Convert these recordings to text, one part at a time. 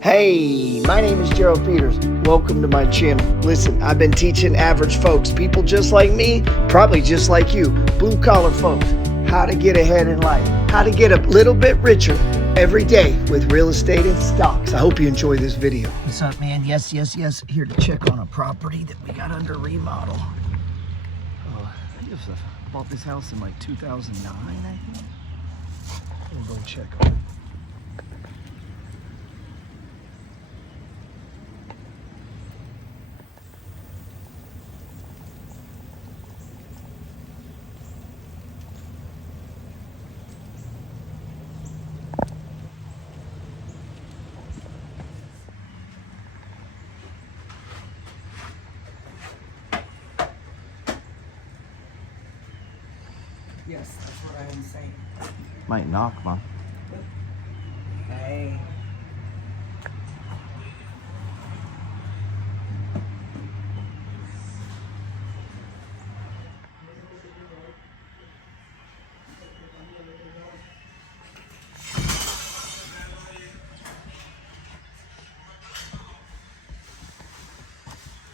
Hey, my name is Gerald Peters. Welcome to my channel. Listen, I've been teaching average folks, people just like me, probably just like you, blue collar folks, how to get ahead in life, how to get a little bit richer every day with real estate and stocks. I hope you enjoy this video. What's up, man? Yes. Here to check on a property that we got under remodel. I think I bought this house in like 2009, I think. We'll go check on it. Yes, that's what I am saying. Might knock, Mom. Hey.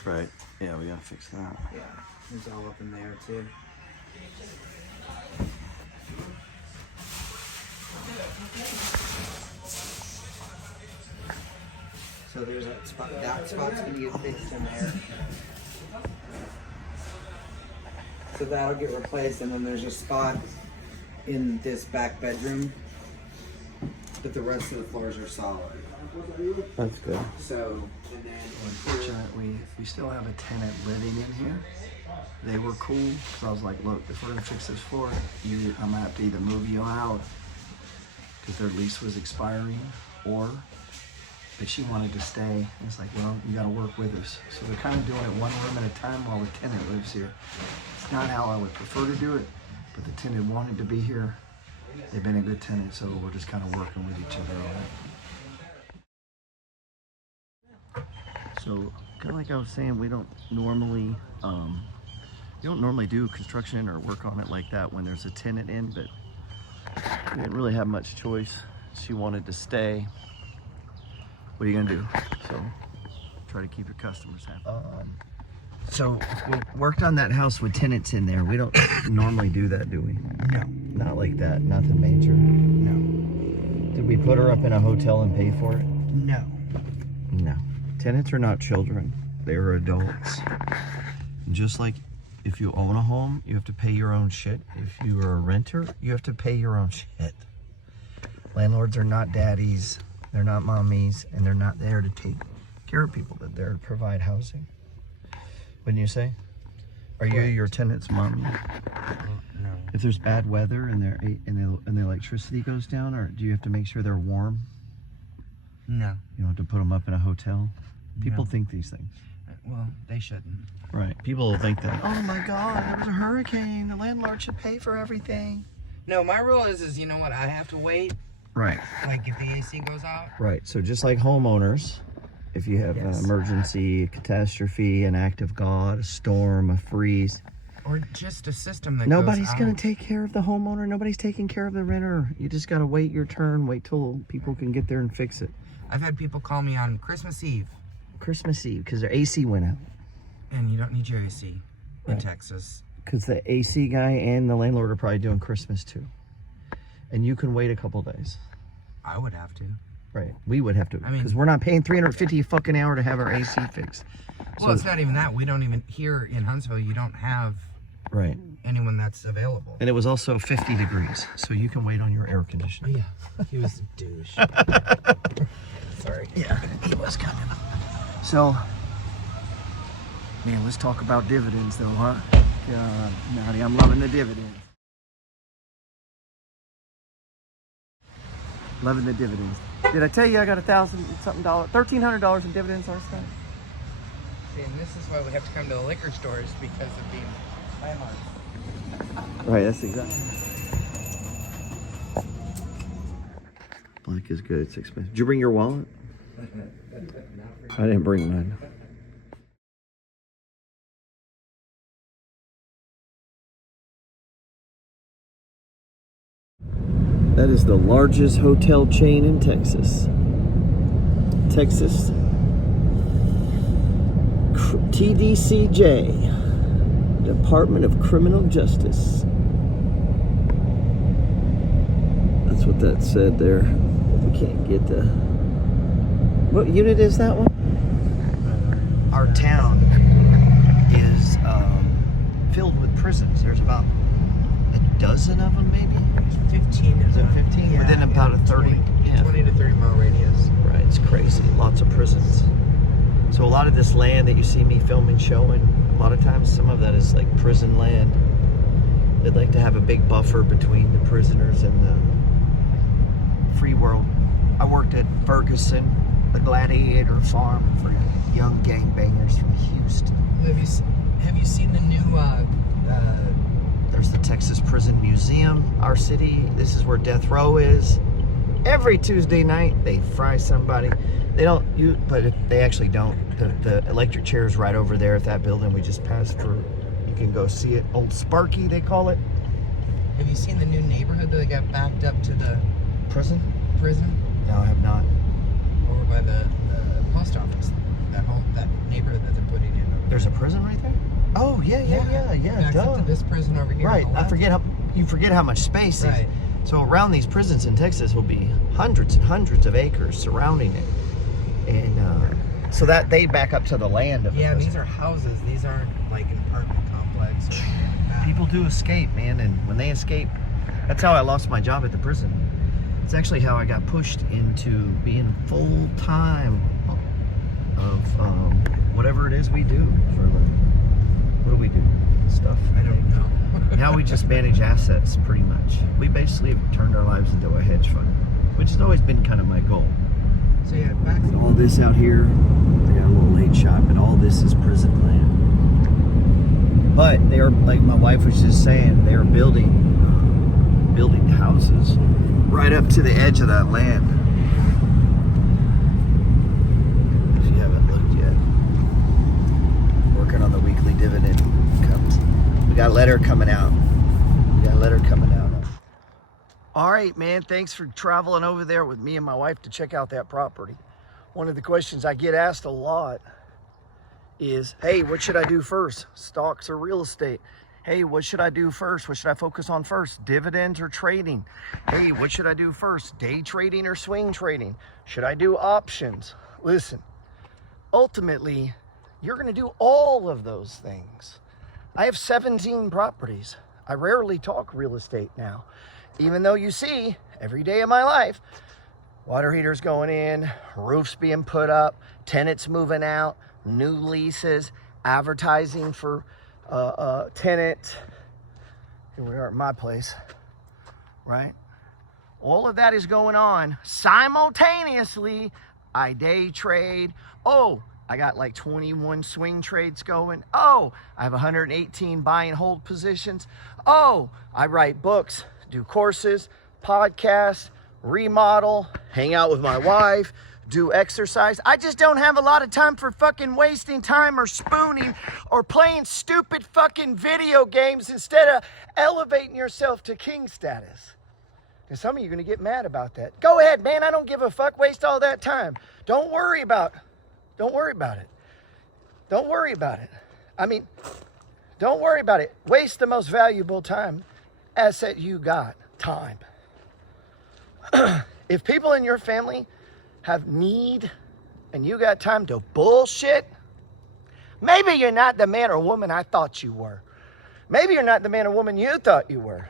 Right. Yeah, we gotta fix that. Yeah, it's all up in there too. So there's that spot. That spot's gonna get fixed in there. So that'll get replaced, and then there's a spot in this back bedroom, but the rest of the floors are solid. That's good. So, and then Unfortunately, we still have a tenant living in here. They were cool, so I was like, look, if we're gonna fix this floor, I'm gonna have to either move you out because their lease was expiring, but she wanted to stay. It's like, well, you gotta work with us. So they're kind of doing it one room at a time while the tenant lives here. It's not how I would prefer to do it, but the tenant wanted to be here. They've been a good tenant, so we're just kind of working with each other on it. So, kind of like I was saying, we don't normally do construction or work on it like that when there's a tenant in, but we didn't really have much choice. She wanted to stay. What are you gonna do? So, try to keep your customers happy. So, we worked on that house with tenants in there. We don't normally do that, do we? no, Not like that, nothing major. no, Did we put her up in a hotel and pay for it? no. No. Tenants are not children. They're adults. Just like if you own a home, you have to pay your own shit. If you are a renter, you have to pay your own shit. Landlords are not daddies. They're not mommies. And they're not there to take care of people. They're there to provide housing. Wouldn't you say? Are you your tenant's mommy? No. If there's bad weather and the electricity goes down, or do you have to make sure they're warm? No. You don't have to put them up in a hotel? People No. think these things. Well, they shouldn't. Right. People will think that, oh my God, there was a hurricane. The landlord should pay for everything. No, my rule is you know what? I have to wait. Right. Like if the AC goes out. Right. So just like homeowners, if you have Yes. an emergency, a catastrophe, an act of God, a storm, a freeze, Or just a system that nobody's goes going out. to take care of the homeowner. Nobody's taking care of the renter. You just got to wait your turn. Wait till people can get there and fix it. I've had people call me on Christmas Eve, Christmas Eve, because their AC went out. and you don't need your AC in Right. Texas. Because the AC guy and the landlord are probably doing Christmas too. And you can wait a couple days. I would have to. Right. We would have to, I mean- because we're not paying $350 a fucking hour to have our AC fixed. Well, it's not even that. We don't even, here in Huntsville, you don't have Right. anyone that's available. And it was also 50 degrees, so you can wait on your air conditioning. Yeah, he was a douche. Sorry. Yeah, he was kind of. So, man, let's talk about dividends though, huh? God, Naughty, I'm loving the dividends. Loving the dividends. Did I tell you I got $1,300 in dividends last night? And this is why we have to come to the liquor stores because of being landlords. Right, that's exactly. Black is good, it's expensive. Did you bring your wallet? I didn't bring mine. That is the largest hotel chain in Texas. Texas. TDCJ, Department of Criminal Justice. That's what that said there. We can't get the... What unit is that one? Our town is filled with prisons. There's about a dozen of them, maybe? 15. Is it 15? Yeah, Within about a 30... 20 to 30 mile radius. Right, it's crazy. Lots of prisons. So a lot of this land that you see me filming, showing, a lot of times some of that is like prison land. They'd like to have a big buffer between the prisoners and the free world. I worked at Ferguson, the Gladiator Farm for young gangbangers from Houston. Have you seen the new There's the Texas Prison Museum, our city. This is where death row is. Every Tuesday night they fry somebody. They don't, but they actually don't. The electric chair is right over there at that building we just passed through. You can go see it. Old Sparky, they call it. Have you seen the new neighborhood that got backed up to the Prison? No, I have not. Over by the post office. That neighborhood that they're putting in. There's a prison right there? Oh, yeah. Backs up to this prison over here. Right. You forget how much space is. Right. So around these prisons in Texas will be hundreds and hundreds of acres surrounding it. And so that they back up to the land of Yeah, these are houses. These aren't like an apartment complex. Or anything like that. People do escape, man, and when they escape, that's how I lost my job at the prison. It's actually how I got pushed into being full-time of whatever it is we do for a living. What do we do? Stuff? I don't know. Now we just manage assets, pretty much. We basically have turned our lives into a hedge fund, which has always been kind of my goal. So yeah, back to All this out here, I got a little late shot, but all this is prison land. But they are, like my wife was just saying, they are building houses right up to the edge of that land. If you haven't looked yet, working on the weekly dividend comes. We got a letter coming out. All right, man. Thanks for traveling over there with me and my wife to check out that property. One of the questions I get asked a lot is, hey, what should I do first? Stocks or real estate? Hey, what should I do first? What should I focus on first? Dividends or trading? Hey, what should I do first? Day trading or swing trading? Should I do options? Listen, ultimately, you're going to do all of those things. I have 17 properties. I rarely talk real estate now. Even though you see every day of my life, water heaters going in, roofs being put up, tenants moving out, new leases, advertising for tenant. Here we are at my place, right? All of that is going on simultaneously. I day trade. Oh, I got like 21 swing trades going. Oh, I have 118 buy and hold positions. Oh, I write books, do courses, podcasts, remodel, hang out with my wife, do exercise. I just don't have a lot of time for fucking wasting time or spooning or playing stupid fucking video games instead of elevating yourself to king status. And some of you are going to get mad about that. Go ahead, man. I don't give a fuck. Waste all that time. Don't worry about it. Don't worry about it. Don't worry about it. I mean, don't worry about it. Waste the most valuable time asset you got, time. If people in your family have need and you got time to bullshit, maybe you're not the man or woman I thought you were. Maybe you're not the man or woman you thought you were.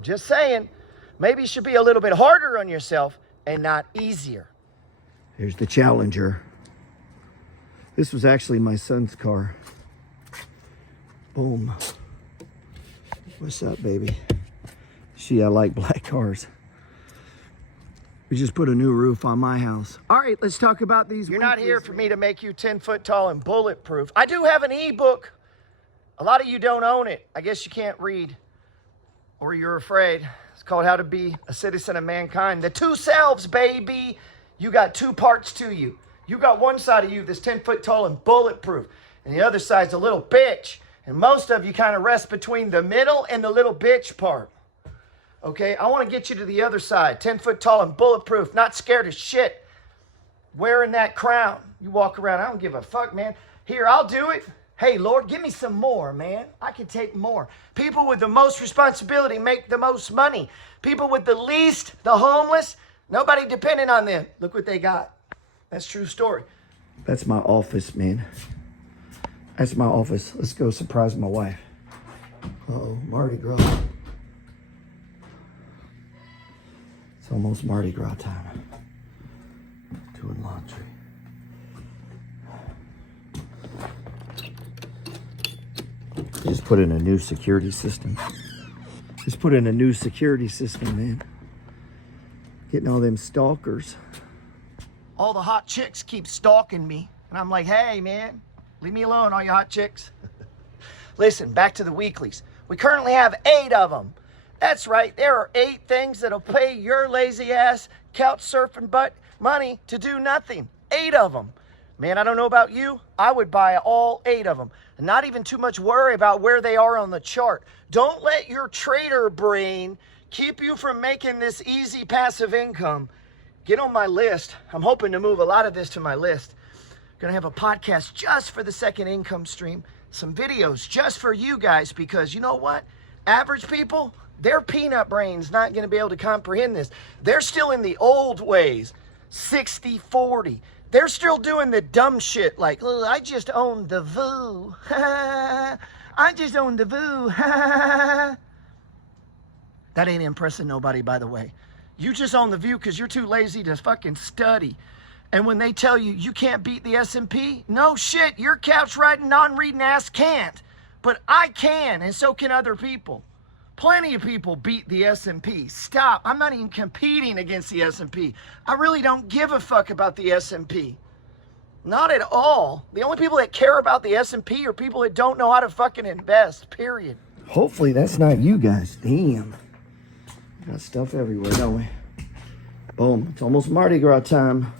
Just saying, maybe you should be a little bit harder on yourself and not easier. Here's the Challenger. This was actually my son's car. Boom. What's up, baby? See, I like black cars. We just put a new roof on my house. All right, let's talk about these. You're not here for me to make you 10 foot tall and bulletproof. I do have an ebook. A lot of you don't own it. I guess you can't read or you're afraid. It's called How to Be a Citizen of Mankind. The two selves, baby. You got two parts to you. You got one side of you that's 10 foot tall and bulletproof, and the other side's a little bitch. And most of you kind of rest between the middle and the little bitch part. Okay, I want to get you to the other side, 10 foot tall and bulletproof, not scared of shit. wearing that crown. You walk around, I don't give a fuck, man. Here, I'll do it. Hey, Lord, give me some more, man. I can take more. People with the most responsibility make the most money. People with the least, the homeless, nobody depending on them. Look what they got. That's a true story. That's my office, man. That's my office. Let's go surprise my wife. Uh-oh, Mardi Gras. It's almost Mardi Gras time. Doing laundry. Just put in a new security system. Just put in a new security system, man. Getting all them stalkers. All the hot chicks keep stalking me. And I'm like, hey, man, leave me alone, all you hot chicks. Listen, back to the weeklies. We currently have 8 of them. That's right, there are 8 things that'll pay your lazy ass couch surfing butt money to do nothing. 8 of them. Man, I don't know about you. I would buy all 8 of them. And not even too much worry about where they are on the chart. Don't let your trader brain keep you from making this easy passive income. Get on my list. I'm hoping to move a lot of this to my list. Gonna have a podcast just for the second income stream. Some videos just for you guys, because you know what? Average people, their peanut brain's not gonna be able to comprehend this. They're still in the old ways, 60-40. They're still doing the dumb shit like, oh, I just own the VOO. I just own the VOO. That ain't impressing nobody, by the way. You just own the VOO because you're too lazy to fucking study. And when they tell you you can't beat the S&P, no shit, your couch riding, non-reading ass can't. But I can, and so can other people. Plenty of people beat the S&P. Stop. I'm not even competing against the S&P. I really don't give a fuck about the S&P. Not at all. The only people that care about the S&P are people that don't know how to fucking invest, period. Hopefully that's not you guys. Damn. Got stuff everywhere, don't we? Boom. It's almost Mardi Gras time.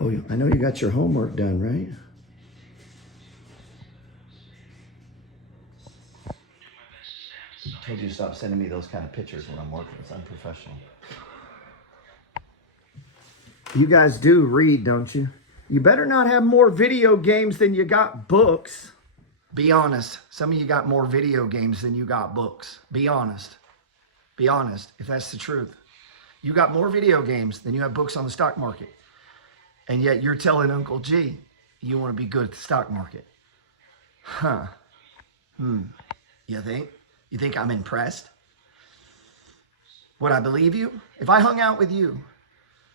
Oh, I know you got your homework done, right? I told you to stop sending me those kind of pictures when I'm working. It's unprofessional. You guys do read, don't you? You better not have more video games than you got books. Be honest. Some of you got more video games than you got books. Be honest. Be honest, if that's the truth. You got more video games than you have books on the stock market. And yet you're telling Uncle G you want to be good at the stock market. Huh. You think? You think I'm impressed? Would I believe you? If I hung out with you,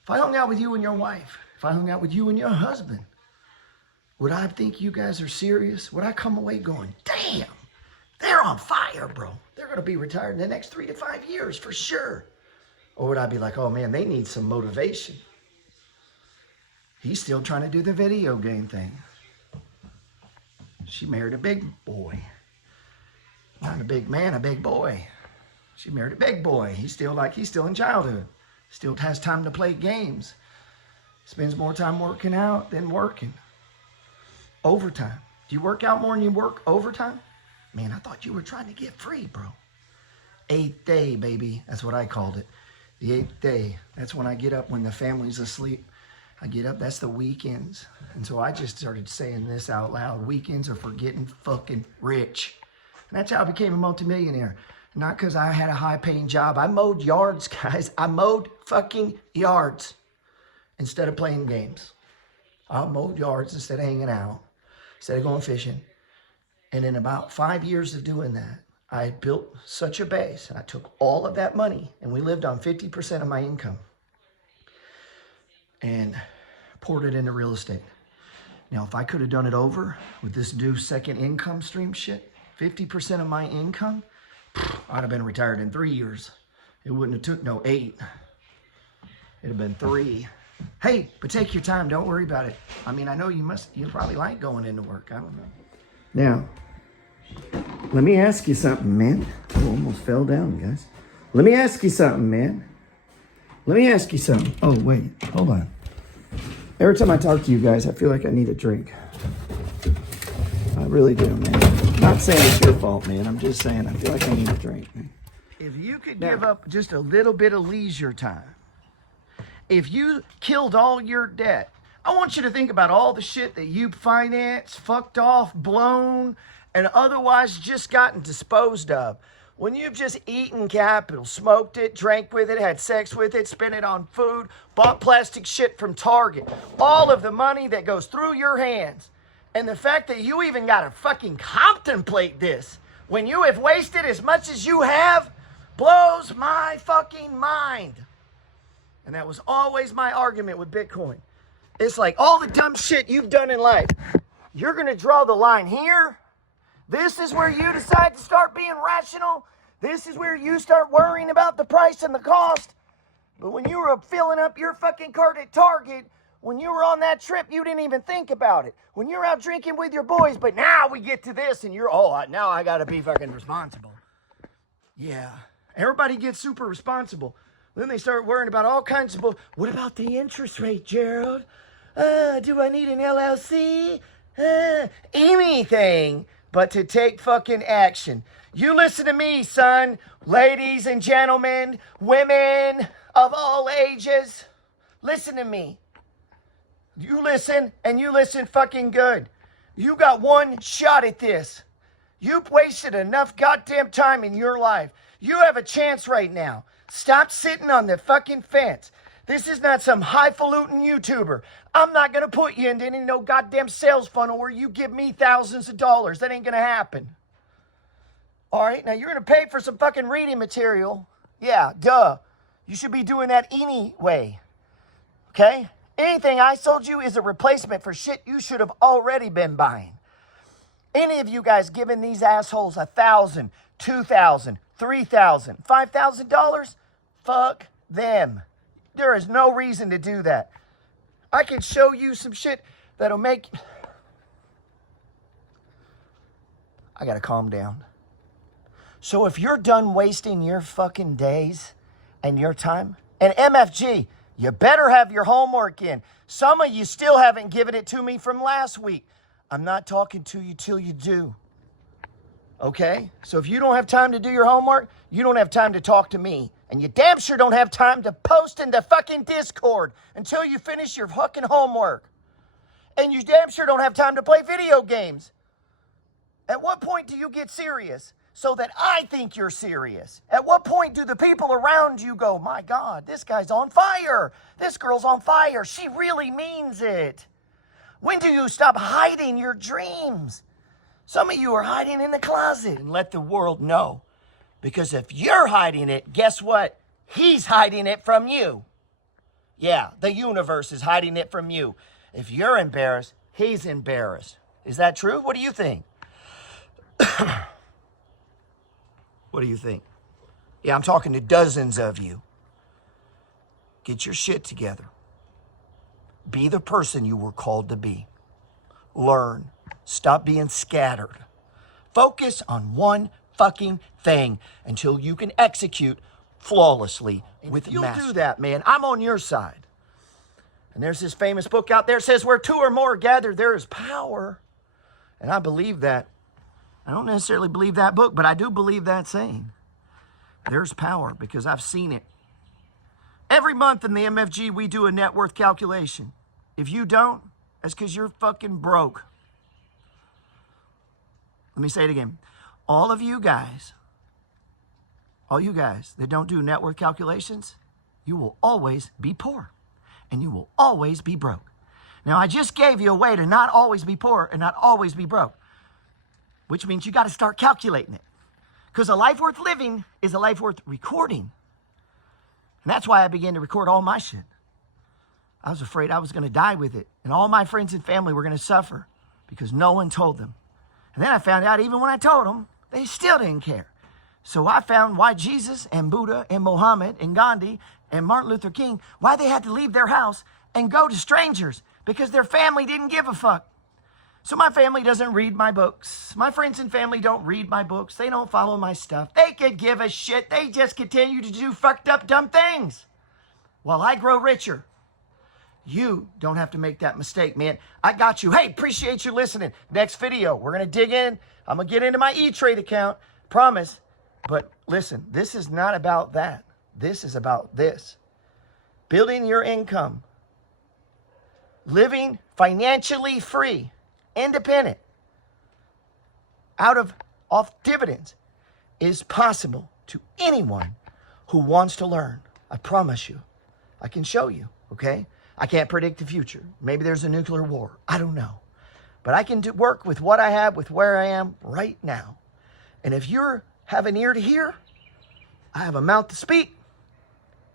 if I hung out with you and your wife, if I hung out with you and your husband, would I think you guys are serious? Would I come away going, damn, they're on fire, bro. They're going to be retired in the next 3 to 5 years for sure. Or would I be like, oh man, they need some motivation. He's still trying to do the video game thing. She married a big boy. Not a big man, a big boy. She married a big boy. He's still in childhood. Still has time to play games. Spends more time working out than working. Overtime. Do you work out more than you work overtime? Man, I thought you were trying to get free, bro. 8th day, baby. That's what I called it. The 8th day. That's when I get up when the family's asleep. I get up, that's the weekends. And so I just started saying this out loud. Weekends are for getting fucking rich. And that's how I became a multimillionaire. Not because I had a high-paying job. I mowed yards, guys. I mowed fucking yards instead of playing games. I mowed yards instead of hanging out, instead of going fishing. And in about 5 years of doing that, I built such a base. And I took all of that money, and we lived on 50% of my income. And poured it into real estate. Now, if I could have done it over with this new second income stream shit, 50% of my income, I'd have been retired in 3 years. It wouldn't have took no 8. It'd have been 3. Hey, but take your time. Don't worry about it. I mean, I know you probably like going into work. I don't know. Now, let me ask you something, man. I almost fell down, guys. Let me ask you something, man. Let me ask you something. Oh, wait. Hold on. Every time I talk to you guys, I feel like I need a drink. I really do, man. Not saying it's your fault, man. I'm just saying I feel like I need a drink, man. If you could give up just a little bit of leisure time, if you killed all your debt, I want you to think about all the shit that you financed, fucked off, blown, and otherwise just gotten disposed of. When you've just eaten capital, smoked it, drank with it, had sex with it, spent it on food, bought plastic shit from Target, all of the money that goes through your hands, and the fact that you even gotta fucking contemplate this when you have wasted as much as you have, blows my fucking mind. And that was always my argument with Bitcoin. It's like all the dumb shit you've done in life, you're gonna draw the line here. This is where you decide to start being rational. This is where you start worrying about the price and the cost. But when you were filling up your fucking cart at Target, when you were on that trip, you didn't even think about it. When you're out drinking with your boys, but now we get to this and you're, now I gotta be fucking responsible. Yeah, everybody gets super responsible. Then they start worrying about all kinds of, what about the interest rate, Gerald? Do I need an LLC? Anything but to take fucking action. You listen to me, son, ladies and gentlemen, women of all ages. Listen to me. You listen, and you listen fucking good. You got one shot at this. You've wasted enough goddamn time in your life. You have a chance right now. Stop sitting on the fucking fence. This is not some highfalutin YouTuber. I'm not going to put you into any no goddamn sales funnel where you give me thousands of dollars. That ain't going to happen. All right, now you're going to pay for some fucking reading material. Yeah, duh. You should be doing that anyway. Okay? Anything I sold you is a replacement for shit you should have already been buying. Any of you guys giving these assholes $1,000, $2,000, $3,000, $5,000? Fuck them. There is no reason to do that. I can show you some shit that'll make... I gotta calm down. So if you're done wasting your fucking days and your time, and MFG, you better have your homework in. Some of you still haven't given it to me from last week. I'm not talking to you till you do. Okay? So if you don't have time to do your homework, you don't have time to talk to me. And you damn sure don't have time to post in the fucking Discord until you finish your fucking homework. And you damn sure don't have time to play video games. At what point do you get serious so that I think you're serious? At what point do the people around you go, my God, this guy's on fire. This girl's on fire. She really means it. When do you stop hiding your dreams? Some of you are hiding in the closet and let the world know. Because if you're hiding it, guess what? He's hiding it from you. Yeah, the universe is hiding it from you. If you're embarrassed, he's embarrassed. Is that true? What do you think? What do you think? Yeah, I'm talking to dozens of you. Get your shit together. Be the person you were called to be. Learn. Stop being scattered. Focus on one fucking thing until you can execute flawlessly with mastery. You'll do that, man. I'm on your side. And there's this famous book out there that says where two or more are gathered, there is power. And I believe that. I don't necessarily believe that book, but I do believe that saying. There's power because I've seen it. Every month in the MFG, we do a net worth calculation. If you don't, that's because you're fucking broke. Let me say it again. All you guys that don't do net worth calculations, you will always be poor and you will always be broke. Now, I just gave you a way to not always be poor and not always be broke, which means you got to start calculating it. Because a life worth living is a life worth recording. And that's why I began to record all my shit. I was afraid I was going to die with it. And all my friends and family were going to suffer because no one told them. And then I found out even when I told them, they still didn't care. So I found why Jesus and Buddha and Muhammad and Gandhi and Martin Luther King, why they had to leave their house and go to strangers because their family didn't give a fuck. So my family doesn't read my books. My friends and family don't read my books. They don't follow my stuff. They could give a shit. They just continue to do fucked up, dumb things while I grow richer. You don't have to make that mistake, man. I got you. Hey, appreciate you listening. Next video, we're going to dig in. I'm going to get into my E-Trade account. Promise. But listen, this is not about that. This is about this. Building your income. Living financially free, independent, off dividends is possible to anyone who wants to learn. I promise you. I can show you, okay? I can't predict the future. Maybe there's a nuclear war. I don't know. But I can work with what I have, with where I am right now. And if you have an ear to hear, I have a mouth to speak.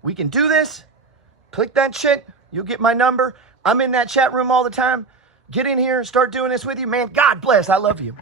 We can do this. Click that shit. You'll get my number. I'm in that chat room all the time. Get in here and start doing this with you. Man, God bless. I love you.